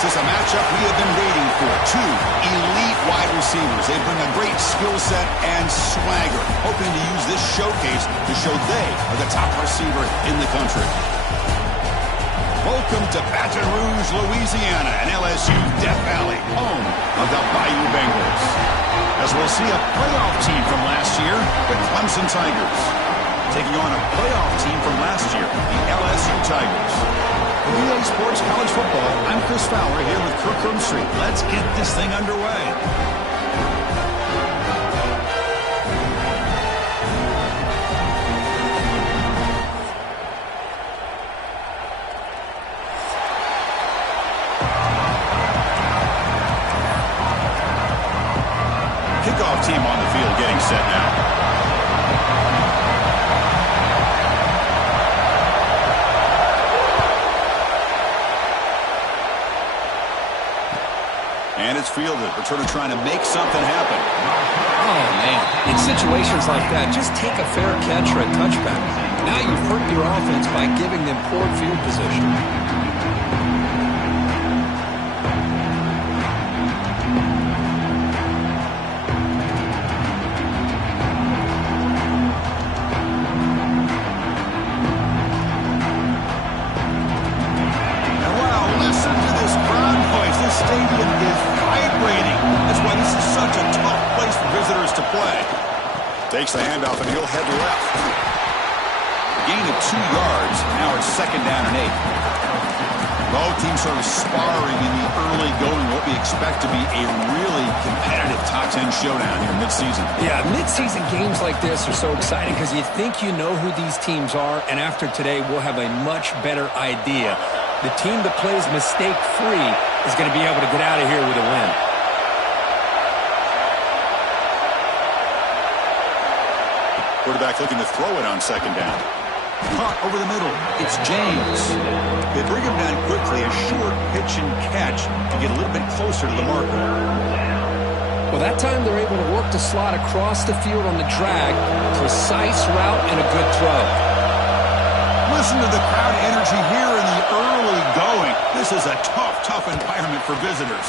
This is a matchup we have been waiting for. Two elite wide receivers. They bring a great skill set and swagger, hoping to use this showcase to show they are the top receiver in the country. Welcome to Baton Rouge, Louisiana, and LSU Death Valley, home of the Bayou Bengals. As we'll see a playoff team from last year, the Clemson Tigers, taking on a playoff team from last year, the LSU Tigers. For EA Sports College Football, I'm Chris Fowler here with Kirk Herbstreit. Let's get this thing underway. Kickoff team on the field getting set now. And it's fielded. Returner trying to make something happen. Oh, man. In situations like that, just take a fair catch or a touchback. Now you've hurt your offense by giving them poor field position. Stadium is vibrating. That's why this is such a tough place for visitors to play. Takes the handoff and he'll head left. Gain of 2 yards. Now it's 2nd down and 8. Both teams sort of sparring in the early going. What we expect to be a really competitive top 10 showdown here midseason. Yeah, midseason games like this are so exciting because you think you know who these teams are, and after today we'll have a much better idea. The team that plays mistake-free is going to be able to get out of here with a win. Quarterback looking to throw it on 2nd down. Caught over the middle. It's James. They bring him down quickly. A short pitch and catch to get a little bit closer to the marker. Well, that time they're able to work the slot across the field on the drag. Precise route and a good throw. Listen to the crowd energy here in the early going. This is a tough environment for visitors.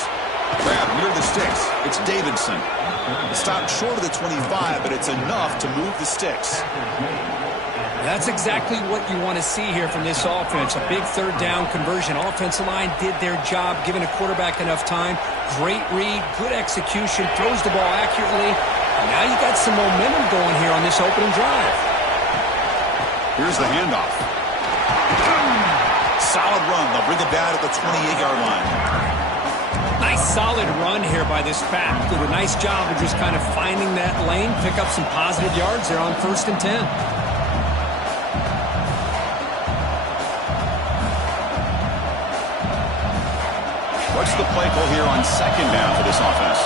Grab near the sticks. It's Davidson. It stopped short of the 25, but it's enough to move the sticks. That's exactly what you want to see here from this offense. A big 3rd down conversion. Offensive line did their job, giving a quarterback enough time. Great read, good execution, throws the ball accurately. And now you got some momentum going here on this opening drive. Here's the handoff. Solid run. They'll bring it down at the 28-yard line. Nice solid run here by this back. Did a nice job of just kind of finding that lane, pick up some positive yards there on 1st and 10. What's the play call here on 2nd down for this offense?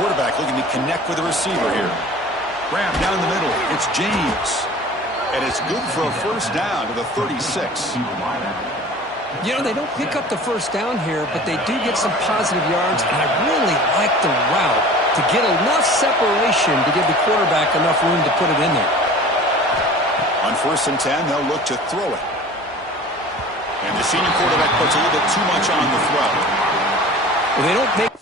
Quarterback looking to connect with the receiver here. Grab down the middle. It's James. And it's good for a 1st down to the 36. You know, they don't pick up the 1st down here, but they do get some positive yards, and I really like the route to get enough separation to give the quarterback enough room to put it in there. On 1st and 10, they'll look to throw it. And the senior quarterback puts a little bit too much on the throw. Well, they don't make...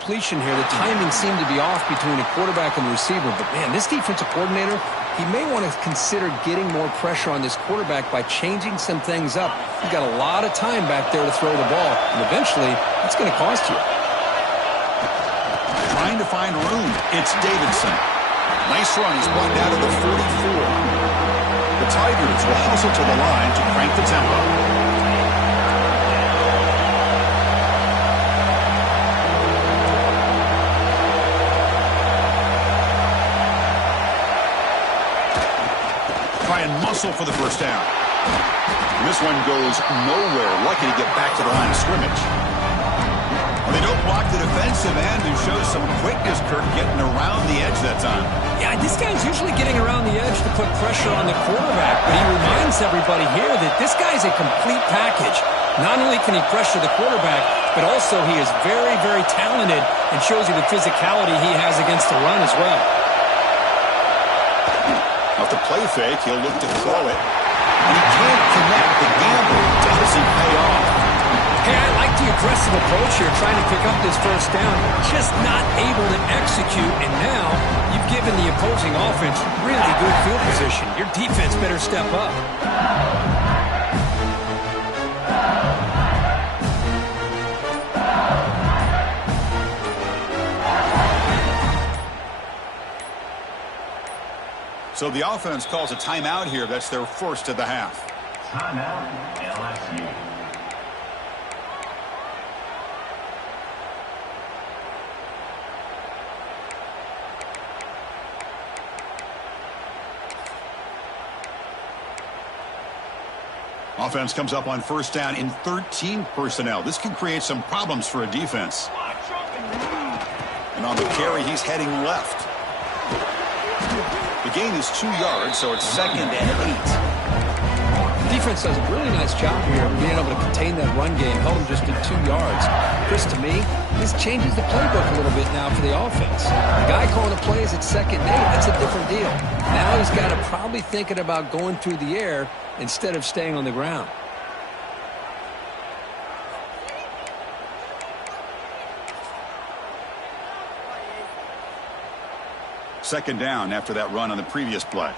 completion here. The timing seemed to be off between the quarterback and the receiver. But, man, this defensive coordinator, he may want to consider getting more pressure on this quarterback by changing some things up. He's got a lot of time back there to throw the ball, and eventually it's going to cost you. Trying to find room. It's Davidson. Nice run. He's brought down to the 44. The Tigers will hustle to the line to crank the tempo. Try and muscle for the first down. And this one goes nowhere. Lucky to get back to the line of scrimmage. They don't block the defensive end, who shows some quickness, Kirk, getting around the edge that time. Yeah, this guy's usually getting around the edge to put pressure on the quarterback, but he reminds everybody here that this guy's a complete package. Not only can he pressure the quarterback, but also he is very, very talented and shows you the physicality he has against the run as well. Off the play fake, he'll look to throw it. And he can't connect. The gamble doesn't pay off. Hey, I like the aggressive approach here, trying to pick up this first down. Just not able to execute, and now you've given the opposing offense really good field position. Your defense better step up. So the offense calls a timeout here. That's their first of the half. Timeout, LSU. Offense comes up on first down in 13 personnel. This can create some problems for a defense. And on the carry, he's heading left. The gain is 2 yards, so it's 2nd and 8. Defense does a really nice job here of being able to contain that run game. Held him just at 2 yards. Chris, to me, this changes the playbook a little bit now for the offense. The guy calling the plays at 2nd and 8, that's a different deal. Now he's got to probably thinking about going through the air instead of staying on the ground. Second down after that run on the previous play.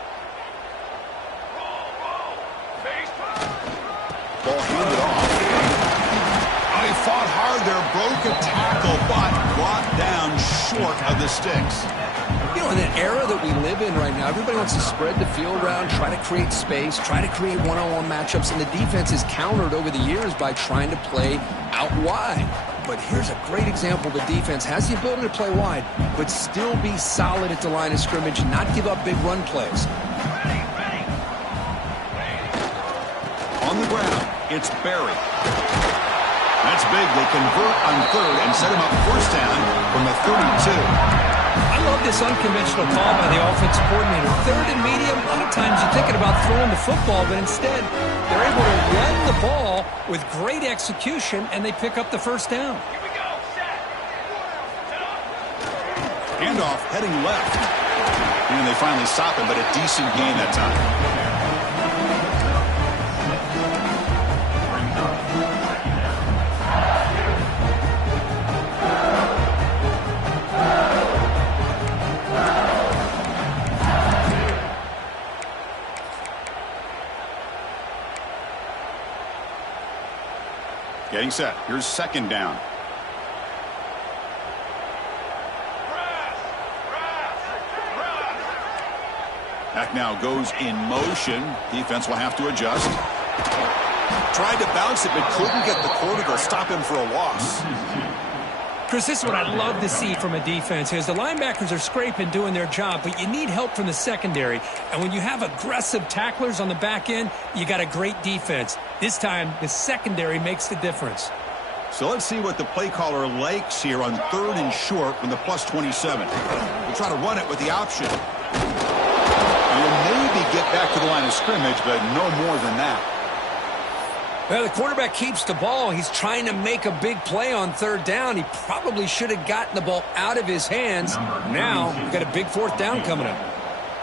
Ball handed off. Oh, he fought hard there, broke a tackle, but brought down short of the sticks. You know, in that era that we live in right now, everybody wants to spread the field around, try to create space, try to create one-on-one matchups, and the defense is countered over the years by trying to play out wide. But here's a great example. The defense has the ability to play wide, but still be solid at the line of scrimmage and not give up big run plays. On the ground, it's Barry. That's big. They convert on third and set him up first down from the 32. I love this unconventional call by the offensive coordinator. Third and medium, a lot of times you're thinking about throwing the football, but instead they're able to run the ball with great execution, and they pick up the first down. Handoff heading left. And they finally stop him, but a decent gain that time. Getting set. Here's second down. Back now goes in motion. Defense will have to adjust. Tried to bounce it, but couldn't get the quarter to stop him for a loss. Chris, this is what I'd love to see from a defense is the linebackers are scraping, doing their job, but you need help from the secondary. And when you have aggressive tacklers on the back end, you got a great defense. This time, the secondary makes the difference. So let's see what the play caller likes here on third and short from the plus 27. We'll try to run it with the option. You'll maybe get back to the line of scrimmage, but no more than that. Well, the quarterback keeps the ball. He's trying to make a big play on third down. He probably should have gotten the ball out of his hands. Now, we've got a big fourth down coming up.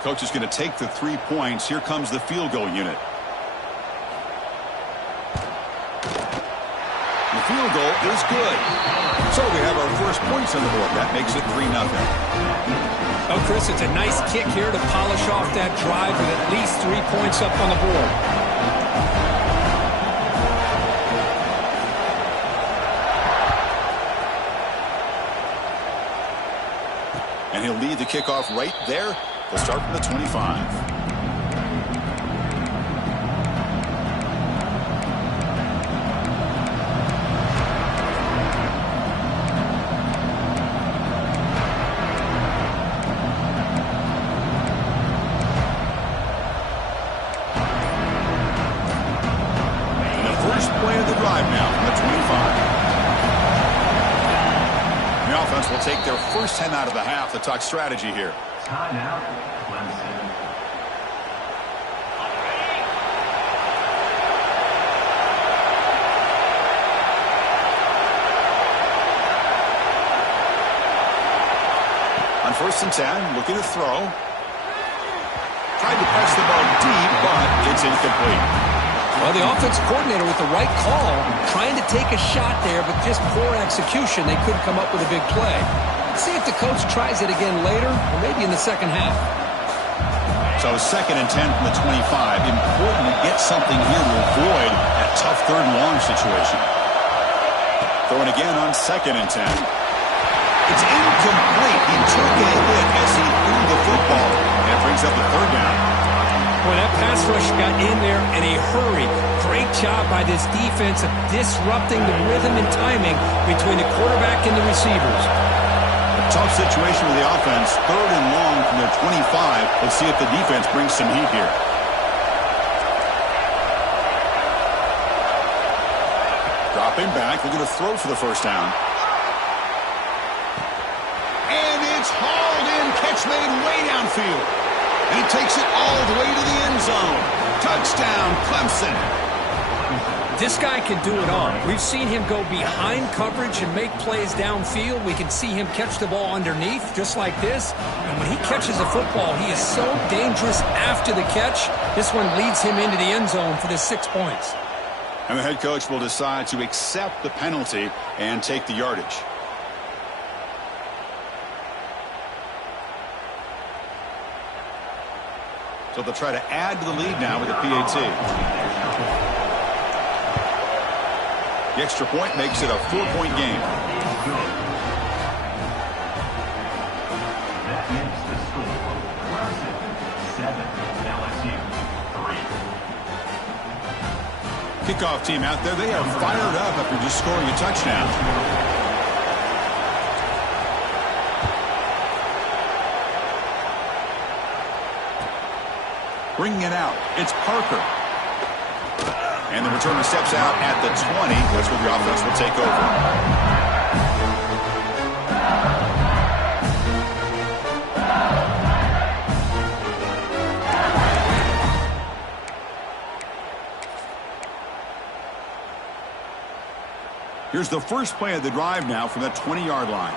Coach is going to take the 3 points. Here comes the field goal unit. The field goal is good. So we have our first points on the board. That makes it 3-0. Oh, Chris, it's a nice kick here to polish off that drive with at least 3 points up on the board. And he'll lead the kickoff right there. They'll start from the 25. Will take their first 10 out of the half to talk strategy here. Timeout, Clemson. On 1st and 10, looking to throw. Tried to press the ball deep, but it's incomplete. Well, the offense coordinator with the right call, trying to take a shot there, but just poor execution. They couldn't come up with a big play. Let's see if the coach tries it again later, or maybe in the second half. So 2nd and 10 from the 25. Important to get something here to avoid that tough 3rd and long situation. Throwing again on 2nd and 10. It's incomplete. He took a hit as he threw the football. And brings up the 3rd down. Boy, that pass rush got in there in a hurry. Great job by this defense of disrupting the rhythm and timing between the quarterback and the receivers. A tough situation with the offense. 3rd and long from their 25. Let's see if the defense brings some heat here. Dropping back. They're going to throw for the 1st down. And it's hauled in. Catch made way downfield. And he takes it all the way to the end zone. Touchdown, Clemson. This guy can do it all. We've seen him go behind coverage and make plays downfield. We can see him catch the ball underneath, just like this. And when he catches a football, he is so dangerous after the catch. This one leads him into the end zone for the 6 points. And the head coach will decide to accept the penalty and take the yardage. So they'll try to add to the lead now with a PAT. The extra point makes it a 4-point game. That makes the score Clemson 7, LSU 3. Kickoff team out there. They are fired up after just scoring a touchdown. Bringing it out, it's Parker. And the returner steps out at the 20. That's where the offense will take over. Here's the first play of the drive now from the 20-yard line.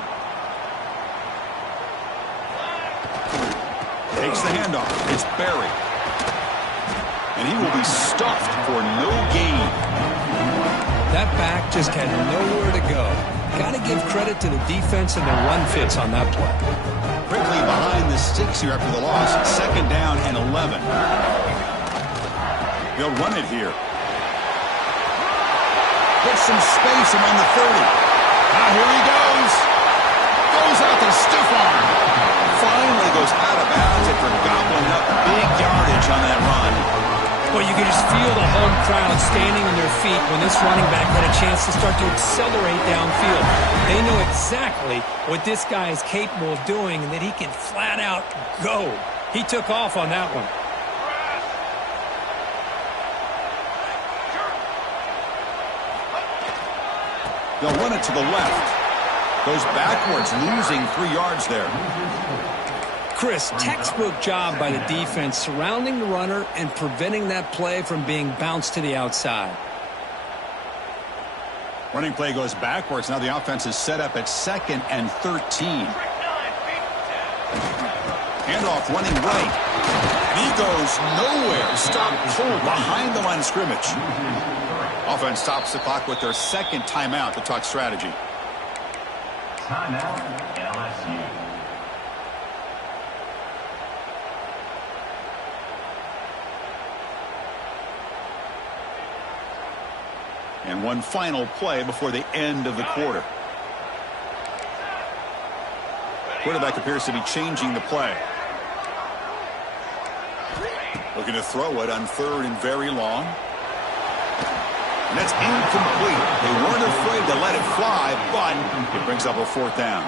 Takes the handoff. It's Barry. And he will be stuffed for no gain. That back just had nowhere to go. Got to give credit to the defense and their run fits on that play. Quickly behind the sticks here after the loss. 2nd down and 11. They'll run it here. Gets some space around the 30. Now here he goes. Goes out the stiff arm. Finally goes out of bounds after gobbling up big yardage on that run. Well, you can just feel the home crowd standing on their feet when this running back had a chance to start to accelerate downfield. They know exactly what this guy is capable of doing and that he can flat out go. He took off on that one. They'll run it to the left. Goes backwards, losing 3 yards there. Chris, textbook job by the defense surrounding the runner and preventing that play from being bounced to the outside. Running play goes backwards. Now the offense is set up at 2nd and 13. Handoff running right. And he goes nowhere. Stopped cold behind the line of scrimmage. Offense stops the clock with their second timeout to talk strategy. Timeout, LSU. And one final play before the end of the quarter. Quarterback appears to be changing the play. Looking to throw it on 3rd and very long. And that's incomplete. They weren't afraid to let it fly, but it brings up a 4th down.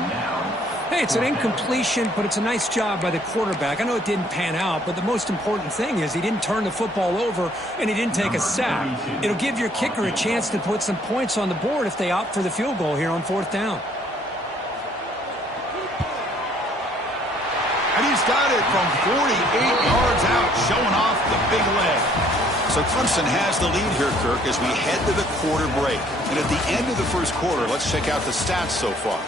Hey, it's an incompletion, but it's a nice job by the quarterback. I know it didn't pan out, but the most important thing is he didn't turn the football over and he didn't take a sack. It'll give your kicker a chance to put some points on the board if they opt for the field goal here on 4th down. And he's got it from 48 yards out, showing off the big leg. So Clemson has the lead here, Kirk, as we head to the quarter break. And at the end of the first quarter, let's check out the stats so far.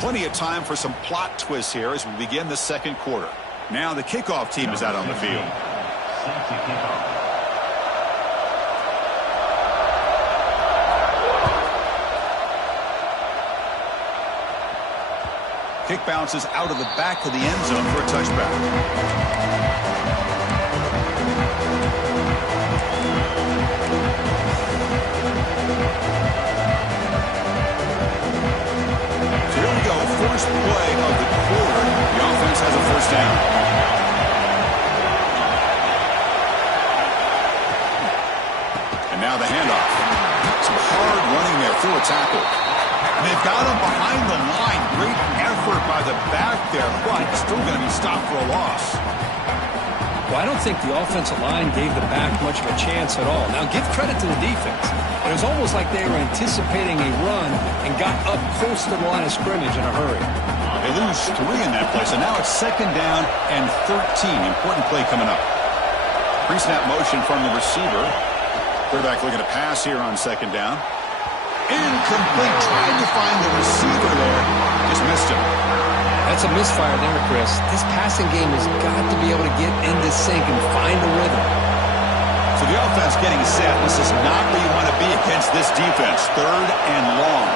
Plenty of time for some plot twists here as we begin the second quarter. Now the kickoff team is out on the field. Set to kick off. Kick bounces out of the back of the end zone for a touchback. So here we go, first play of the quarter. The offense has a 1st down. And now the handoff. Some hard running there through a tackle. And they've got him behind the line. Great effort by the back there, but still going to be stopped for a loss. Well, I don't think the offensive line gave the back much of a chance at all. Now, give credit to the defense. It was almost like they were anticipating a run and got up close to the line of scrimmage in a hurry. They lose 3 in that play, so now it's 2nd down and 13. Important play coming up. Pre-snap motion from the receiver. Quarterback looking to pass here on 2nd down. Incomplete. Trying to find the receiver there. Just missed him. That's a misfire there, Chris. This passing game has got to be able to get into sync and find a rhythm. So the offense getting set. This is not where you want to be against this defense. 3rd and long.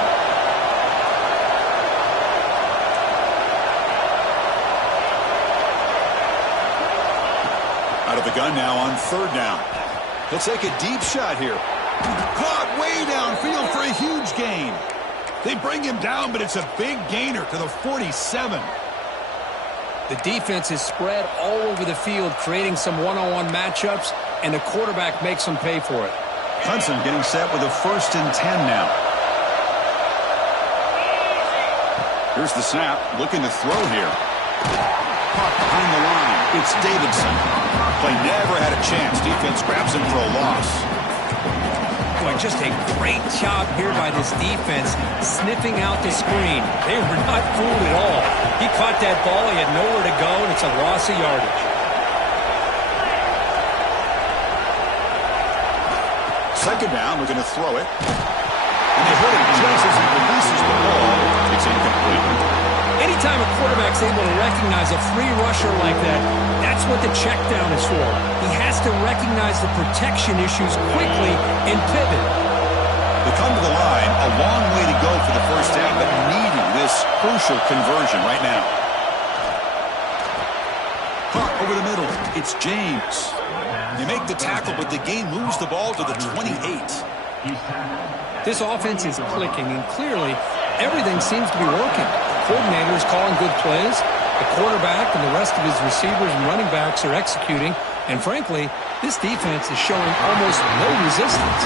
Out of the gun now on 3rd down. He'll take a deep shot here. Caught way downfield for a huge gain. They bring him down, but it's a big gainer to the 47. The defense is spread all over the field, creating some one-on-one matchups, and the quarterback makes them pay for it. Clemson getting set with a 1st and 10 now. Here's the snap, looking to throw here. Caught behind the line. It's Davidson. Play never had a chance. Defense grabs him for a loss. Boy, just a great job here by this defense, sniffing out the screen. They were not fooled at all. He caught that ball. He had nowhere to go, and it's a loss of yardage. Second down, we're going to throw it. And they hit him just as he releases the ball. It's incomplete. Anytime a quarterback's able to recognize a free rusher like that, that's what the check down is for. He has to recognize the protection issues quickly and pivot. They come to the line, a long way to go for the 1st down, but needing this crucial conversion right now. Caught over the middle. It's James. They make the tackle, but the game moves the ball to the 28. This offense is clicking, and clearly everything seems to be working. The coordinator is calling good plays. The quarterback and the rest of his receivers and running backs are executing. And frankly, this defense is showing almost no resistance.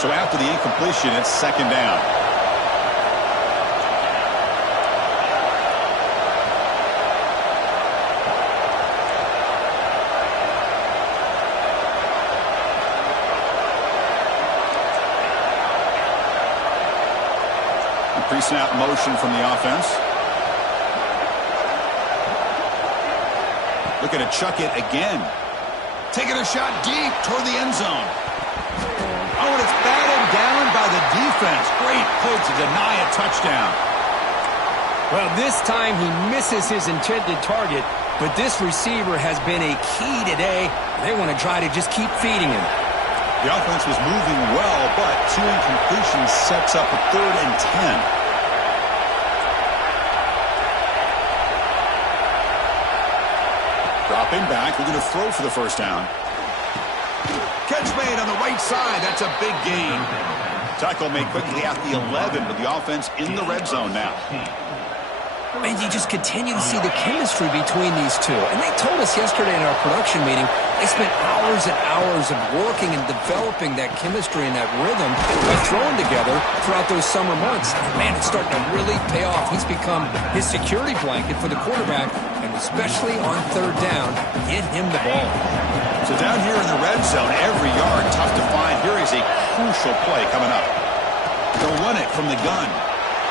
So after the incompletion, it's 2nd down. Pre-snap motion from the offense. Looking to chuck it again. Taking a shot deep toward the end zone. Oh, and it's batted. down by the defense. Great play to deny a touchdown. Well, this time he misses his intended target, but this receiver has been a key today. They want to try to just keep feeding him. The offense was moving well, but 2 incompletions sets up a 3rd and 10. Dropping back, we're going to throw for the first down. Catch made on the right side. That's a big gain. Tackle made quickly at the 11, but the offense in the red zone now. And you just continue to see the chemistry between these two. And they told us yesterday in our production meeting, they spent hours and hours of working and developing that chemistry and that rhythm by throwing together throughout those summer months. And man, it's starting to really pay off. He's become his security blanket for the quarterback, and especially on 3rd down, get him the ball. So down here in the red zone, every yard tough to find. Here is a crucial play coming up. They'll run it from the gun.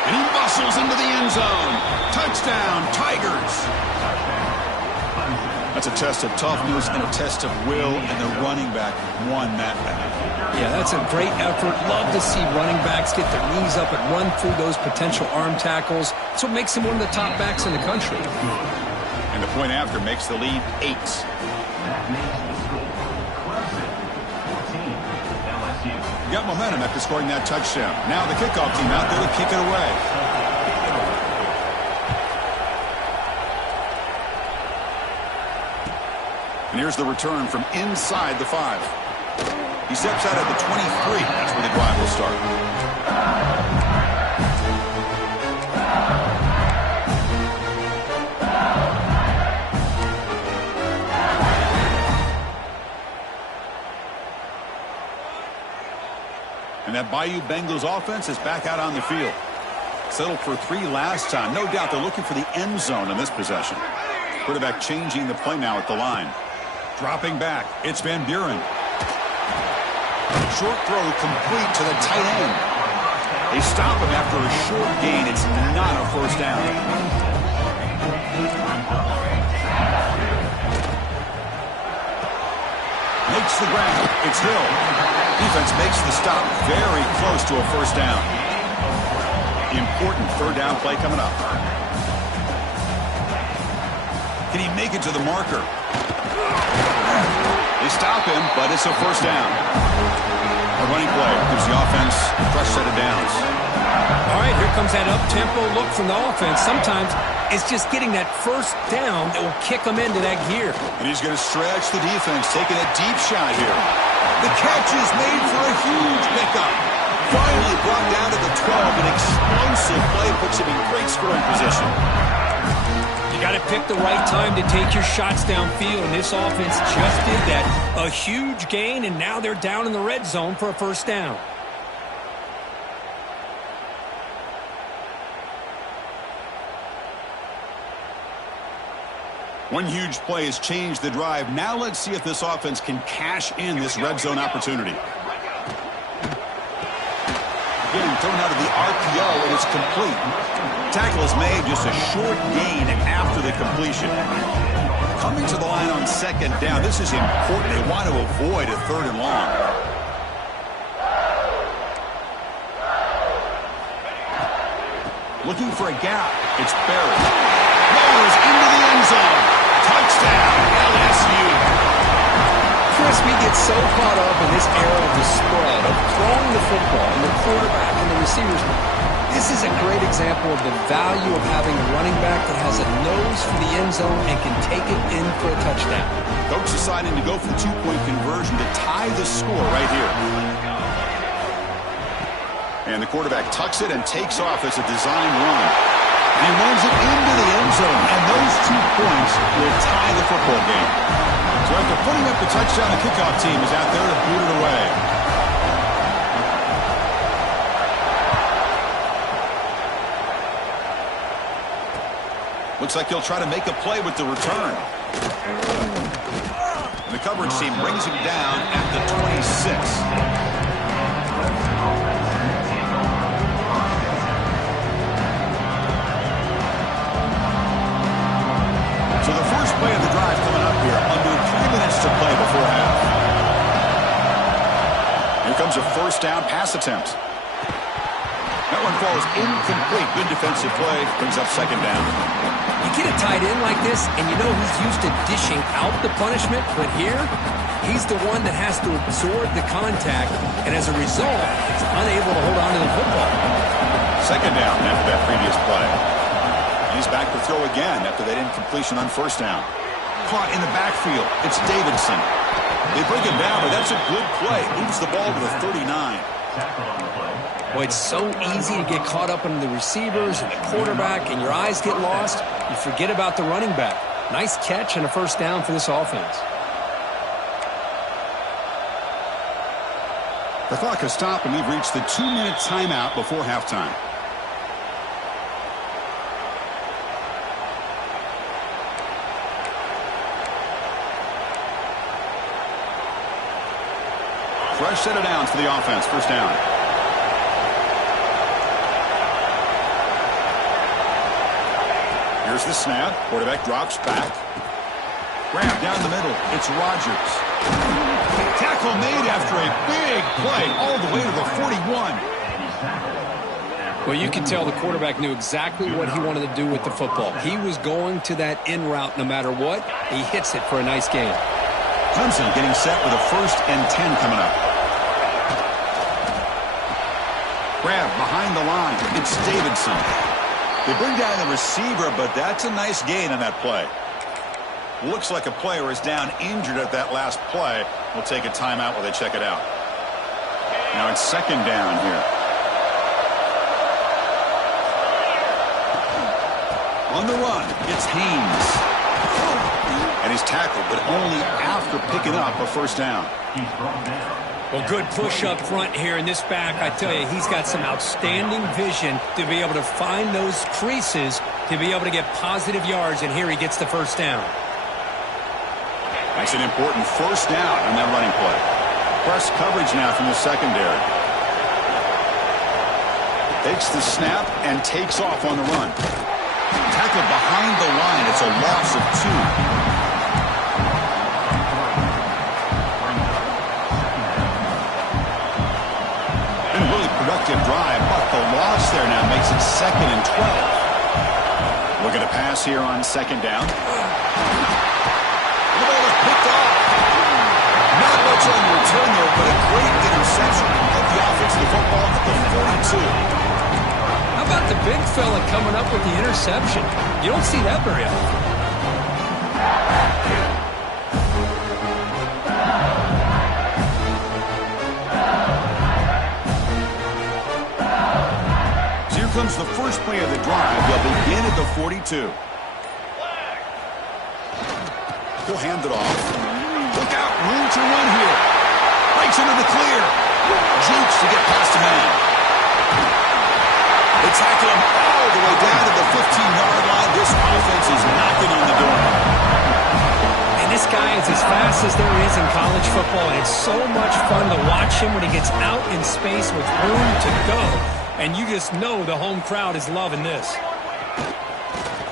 And he muscles into the end zone. Touchdown, Tigers. That's a test of toughness and a test of will, and the running back won that battle. Yeah, that's a great effort. Love to see running backs get their knees up and run through those potential arm tackles. That's what makes him one of the top backs in the country. And the point after makes the lead 8. Got momentum after scoring that touchdown. Now the kickoff team out there to kick it away. And here's the return from inside the 5. He steps out at the 23. That's where the drive will start. And that Bayou Bengals offense is back out on the field. Settled for 3 last time. No doubt they're looking for the end zone in this possession. Quarterback changing the play now at the line. Dropping back. It's Van Buren. Short throw complete to the tight end. They stop him after a short gain. It's not a first down. Makes the grab. It's Hill. Defense makes the stop very close to a first down. Important 3rd down play coming up. Can he make it to the marker? They stop him, but it's a first down. A running play gives the offense a fresh set of downs. All right, here comes that up-tempo look from the offense. Sometimes it's just getting that first down that will kick them into that gear. And he's going to stretch the defense, taking a deep shot here. The catch is made for a huge pickup. Finally brought down to the 12. An explosive play puts him in great scoring position. You got to pick the right time to take your shots downfield, and this offense just did that. A huge gain, and now they're down in the red zone for a first down. One huge play has changed the drive. Now let's see if this offense can cash in this red zone opportunity. Again, thrown out of the RPO, and it's complete. Tackle is made, just a short gain after the completion. Coming to the line on 2nd down. This is important. They want to avoid a 3rd and long. Looking for a gap. It's buried. Rolls into the end zone. Touchdown, LSU. Chris, we get so caught up in this era of the spread, of throwing the football, and the quarterback and the receivers. This is a great example of the value of having a running back that has a nose for the end zone and can take it in for a touchdown. Coach deciding to go for the 2-point conversion to tie the score right here. And the quarterback tucks it and takes off as a design run. And he runs it into the end zone, and those 2 points will tie the football game. So after putting up the touchdown, the kickoff team is out there to boot it away. Looks like he'll try to make a play with the return. And the coverage team brings him down at the 26. So the first play of the drive coming up here, under 3 minutes to play before half. Here comes a first down pass attempt. That one falls incomplete. Good defensive play. Brings up second down. You get a tight end like this, and you know he's used to dishing out the punishment, but here, he's the one that has to absorb the contact, and as a result, he's unable to hold on to the football. Second down after that previous play. He's back to throw again after that incompletion on first down. Caught in the backfield. It's Davidson. They bring him down, but that's a good play. Moves the ball to the 39. Boy, it's so easy to get caught up in the receivers and the quarterback, and your eyes get lost. You forget about the running back. Nice catch and a first down for this offense. The clock has stopped, and we've reached the 2-minute timeout before halftime. Fresh set of downs for the offense. First down. Here's the snap. Quarterback drops back. Grab down the middle. It's Rodgers. Tackle made after a big play all the way to the 41. Well, you can tell the quarterback knew exactly what he wanted to do with the football. He was going to that in route no matter what. He hits it for a nice gain. Clemson getting set with a 1st and 10 coming up. Grab behind the line. It's Davidson. They bring down the receiver, but that's a nice gain on that play. Looks like a player is down injured at that last play. We'll take a timeout while they check it out. Now it's second down here. On the run, it's Haynes. And he's tackled, but only after picking up a first down. Well, good push up front here in this back. I tell you, he's got some outstanding vision to be able to find those creases to be able to get positive yards, and here he gets the first down. That's an important first down on that running play. Press coverage now from the secondary. Takes the snap and takes off on the run. Tackled behind the line. It's a loss of 2. Productive drive, but the loss there now makes it 2nd and 12. Look at a pass here on second down. The ball is picked off. Not much on the return there, but a great interception. Get the offense to the football at the 42. How about the big fella coming up with the interception? You don't see that very often. Comes the first play of the drive. They'll begin at the 42. He'll hand it off. Look out, room to run here. Breaks into the clear. Jukes to get past a man. They tackle him all the way down to the 15-yard line. This offense is knocking on the door. And this guy is as fast as there is in college football, and it's so much fun to watch him when he gets out in space with room to go. And you just know the home crowd is loving this.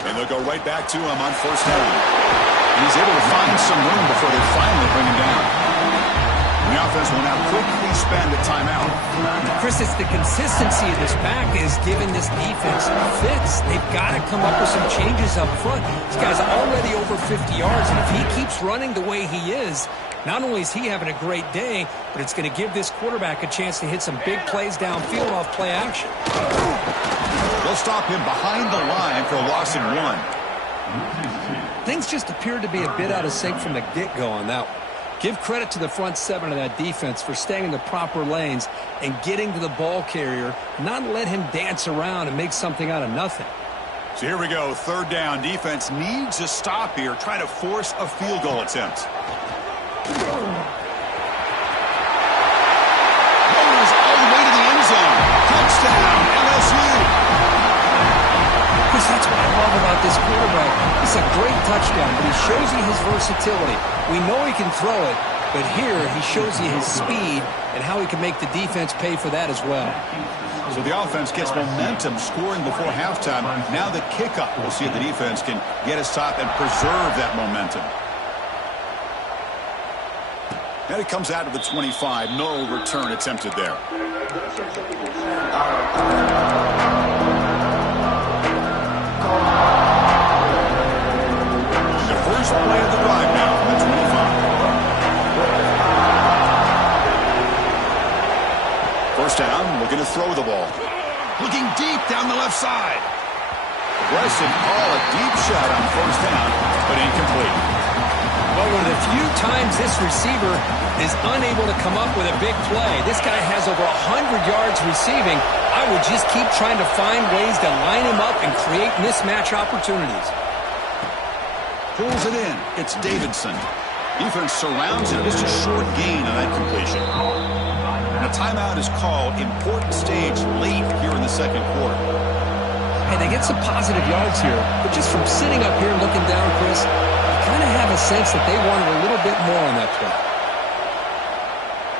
And they'll go right back to him on first down. And he's able to find some room before they finally bring him down. The offense will now quickly spend a timeout. Chris, it's the consistency of this back is giving this defense fits. They've got to come up with some changes up front. This guy's already over 50 yards, and if he keeps running the way he is, not only is he having a great day, but it's going to give this quarterback a chance to hit some big plays downfield off play action. They'll stop him behind the line for a loss of 1. Things just appeared to be a bit out of sync from the get-go on that one. Give credit to the front 7 of that defense for staying in the proper lanes and getting to the ball carrier, not let him dance around and make something out of nothing. So here we go, third down. Defense needs a stop here, try to force a field goal attempt. Rolls all the way to the end zone. Touchdown, LSU. Chris, that's what I love about this quarterback. It's a great touchdown, but he shows you his versatility. We know he can throw it, but here he shows you his speed and how he can make the defense pay for that as well. So the offense gets momentum scoring before halftime. Now the kickoff. We'll see if the defense can get a stop and preserve that momentum. And it comes out of the 25. No return attempted there. The first play of the drive now from the 25. First down, looking to throw the ball. Looking deep down the left side. Aggressive call, a deep shot on first down, but incomplete. Well, one of the few times this receiver is unable to come up with a big play. This guy has over 100 yards receiving. I would just keep trying to find ways to line him up and create mismatch opportunities. Pulls it in. It's Davidson. Defense surrounds him. Just a short gain on that completion. And a timeout is called. Important stage late here in the second quarter. Hey, they get some positive yards here, but just from sitting up here looking down, Chris, you kind of have a sense that they wanted a little bit more on that play.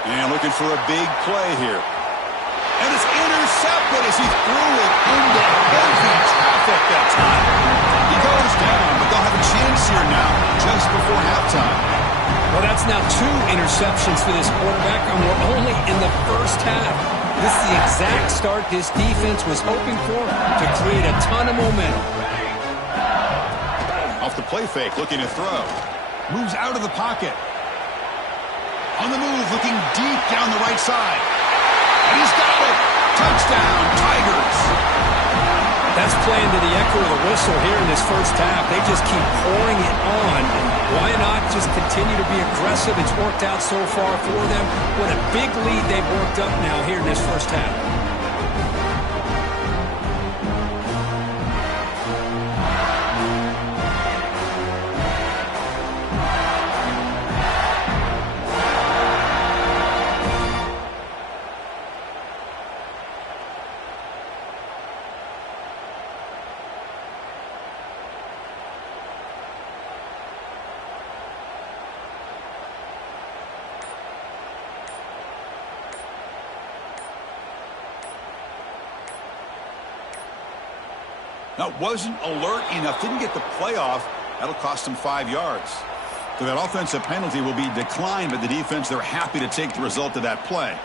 And looking for a big play here. And it's intercepted as he threw it into heavy traffic that time. He goes down, but they'll have a chance here now just before halftime. Well, that's now 2 interceptions for this quarterback, and we're only in the first half. This is the exact start this defense was hoping for to create a ton of momentum. Off the play fake, looking to throw. Moves out of the pocket. On the move, looking deep down the right side. And he's got it. Touchdown, Tigers. That's playing to the echo of the whistle here in this first half. They just keep pouring it on. Why not just continue to be aggressive? It's worked out so far for them. What a big lead they've worked up now here in this first half. Now, wasn't alert enough, didn't get the playoff. That'll cost him 5 yards. So that offensive penalty will be declined by the defense. They're happy to take the result of that play.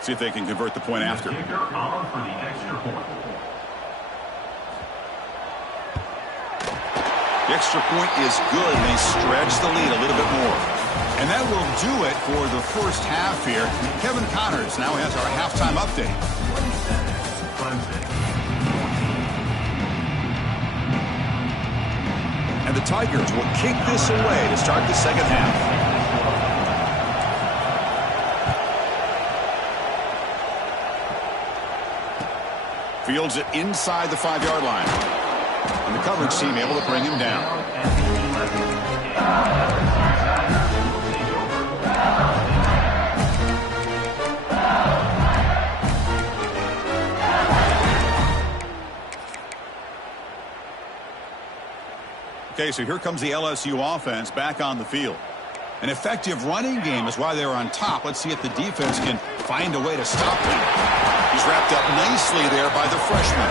See if they can convert the point after. The kicker on for the extra point. The extra point is good, and they stretch the lead a little bit more. And that will do it for the first half here. Kevin Connors now has our halftime update. And the Tigers will kick this away to start the second half. Fields it inside the 5-yard line. And the coverage team able to bring him down. Okay, so here comes the LSU offense back on the field. An effective running game is why they're on top. Let's see if the defense can find a way to stop them. He's wrapped up nicely there by the freshman.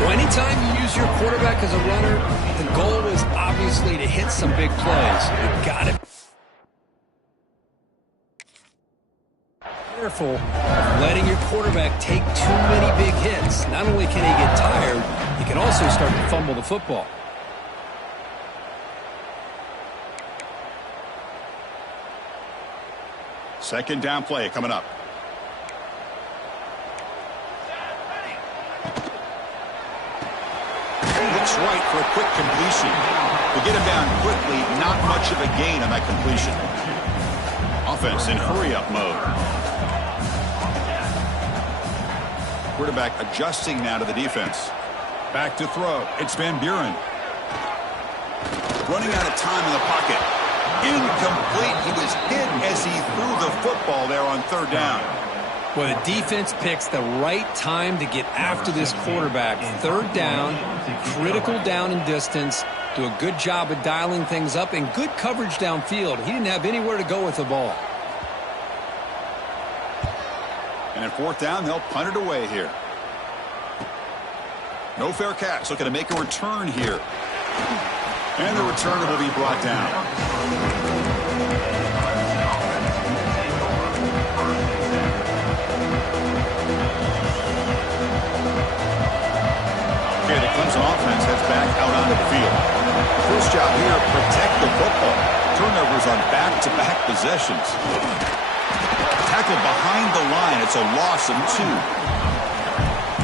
Well, anytime you use your quarterback as a runner, the goal is obviously to hit some big plays. You've got it. Careful of letting your quarterback take too many big hits. Not only can he get tired, he can also start to fumble the football. Second down play coming up. Looks right for a quick completion. To get him down quickly, not much of a gain on that completion. Offense in hurry-up mode. Quarterback adjusting now to the defense. Back to throw. It's Van Buren. Running out of time in the pocket. Incomplete. He was hit as he threw the football there on third down. Well, the defense picks the right time to get after this quarterback. Third down, critical down and distance. Do a good job of dialing things up and good coverage downfield. He didn't have anywhere to go with the ball. And at fourth down, they'll punt it away here. No fair catch. Looking to make a return here. And the returner will be brought down. Okay, the Clemson offense heads back out onto the field. First job here, protect the football. Turnovers on back-to-back possessions. Tackle behind the line. It's a loss of 2.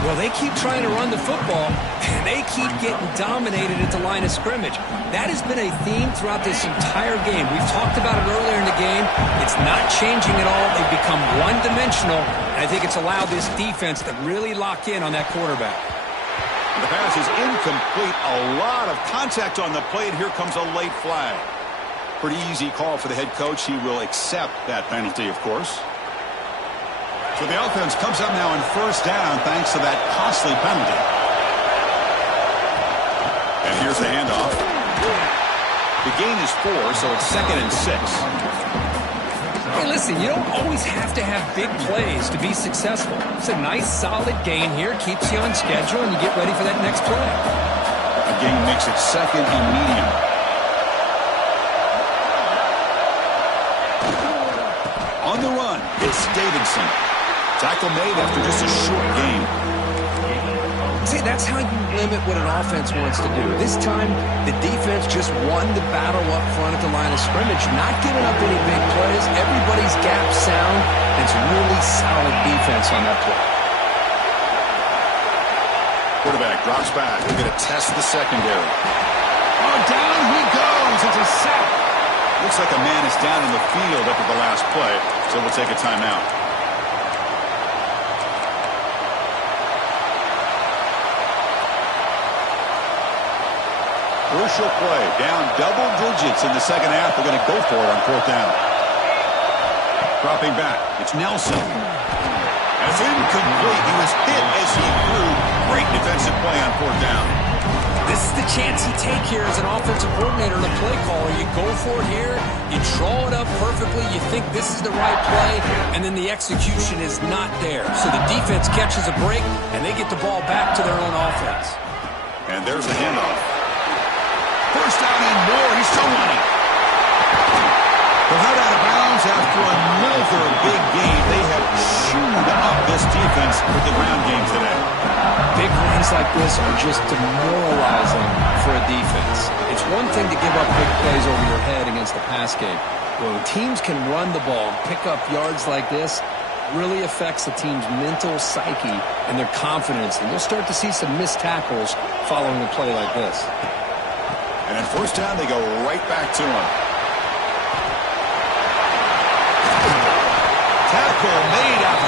Well, they keep trying to run the football, and they keep getting dominated at the line of scrimmage. That has been a theme throughout this entire game. We've talked about it earlier in the game. It's not changing at all. They've become one-dimensional, and I think it's allowed this defense to really lock in on that quarterback. The pass is incomplete. A lot of contact on the play, and here comes a late flag. Pretty easy call for the head coach. He will accept that penalty, of course. So the offense comes up now in first down thanks to that costly penalty. And here's the handoff. The gain is 4, so it's 2nd and 6. Hey, listen, you don't always have to have big plays to be successful. It's a nice, solid gain here. Keeps you on schedule, and you get ready for that next play. The gain makes it 2nd and medium. On the run, it's Davidson. Tackle made after just a short game. See, that's how you limit what an offense wants to do. This time, the defense just won the battle up front at the line of scrimmage, not giving up any big plays. Everybody's gap sound. It's really solid defense on that play. Quarterback drops back. They're going to test the secondary. Oh, down he goes. It's a sack. Looks like a man is down in the field after the last play, so we'll take a timeout. Crucial play. Down double digits in the second half. They're going to go for it on 4th down. Dropping back. It's Nelson. That's incomplete. He was hit as he threw. Great defensive play on 4th down. This is the chance you take here as an offensive coordinator and a play caller. You go for it here. You draw it up perfectly. You think this is the right play, and then the execution is not there. So the defense catches a break, and they get the ball back to their own offense. And there's the handoff. First down and more. He's still running. They're head out of bounds after another big game. They have chewed up this defense with the ground game today. Big runs like this are just demoralizing for a defense. It's one thing to give up big plays over your head against the pass game. When teams can run the ball and pick up yards like this, it really affects the team's mental psyche and their confidence. And you'll start to see some missed tackles following a play like this. And at first down, they go right back to him. Tackle made after